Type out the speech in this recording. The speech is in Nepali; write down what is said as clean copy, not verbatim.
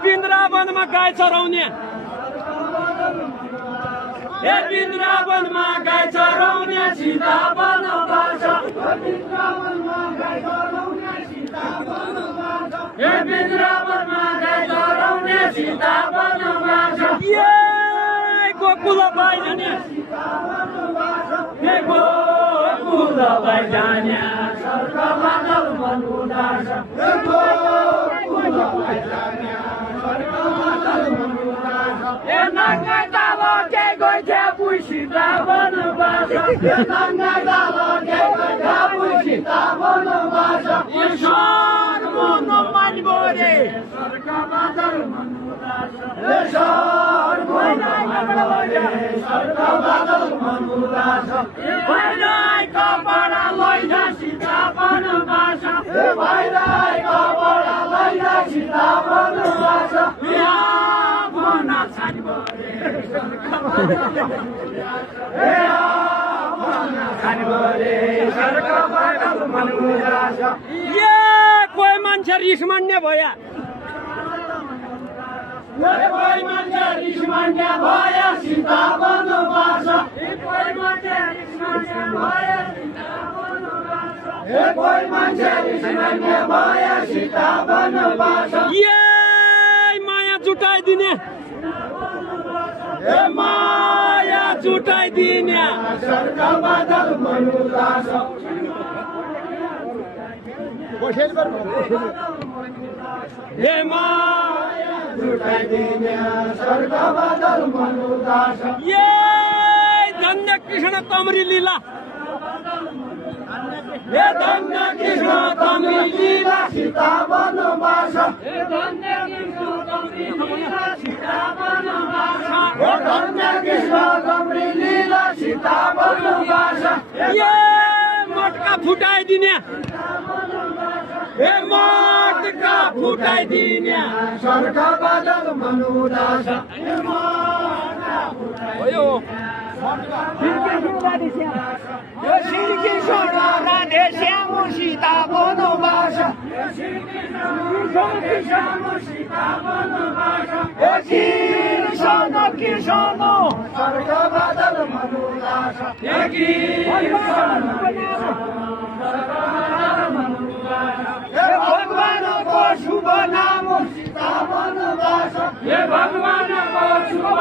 वृन्दावनमा गाई चराउने वृन्दावनमा गाई चराउने सीता वनवास वृन्दावनमा गाई चराउने सीता वनवास गोकुल बाइजाने गोकुल बाइजाने स्वर्ग बादल मन उदास गोकुल बाइजाने स्वर्ग बादल मन उदास ए नंगा डालो के गइथे पुसीता वनवास ए नंगा डालो के गइथे पुसीता वनवास ईश्वर मन मानिबोरे स्वर्ग बादल मन उदास ईश्वर मन मानिबोरे स्वर्ग बादल मन उदास भाइलाई कपडा लैजा सीता वनवास भाइलाई कपडा लैजा सीता वनवास यहाँ भना छानिबोरे स्वर्ग बादल मन उदास ये कोही मान्छे रिस मान्ने भया कोही मान्छे रिस मान्ने भया सीता वनवास कोही मान्छे रिस मान्ने भया सीता वनवास कोही मान्छे रिस मान्ने भया सीता वनवास ये माया जुटाइदिने माया जुटाइदिने स्वर्ग बादल मन उदास माया जुटाइदिने स्वर्ग बादल मन उदास ये धन्य कृष्ण तमरी लीला हे धन्य कृष्ण तमरी लीला सीता वनवास हे धन्य कृष्ण तमरी लीला सीता वनवास हे धन्य कृष्ण तमरी लीला सीता वनवास ये मटका फुटाइदिने हे मटका फुटाइदिने स्वर्ग बादल मन उदास श्रीकृष्ण राधे श्याम सीता वनवास कृष्ण कृष्ण स्वर्ग बादल मन उदास भगवान को शुभ नाम सीता वनवास हे भगवान को शुभ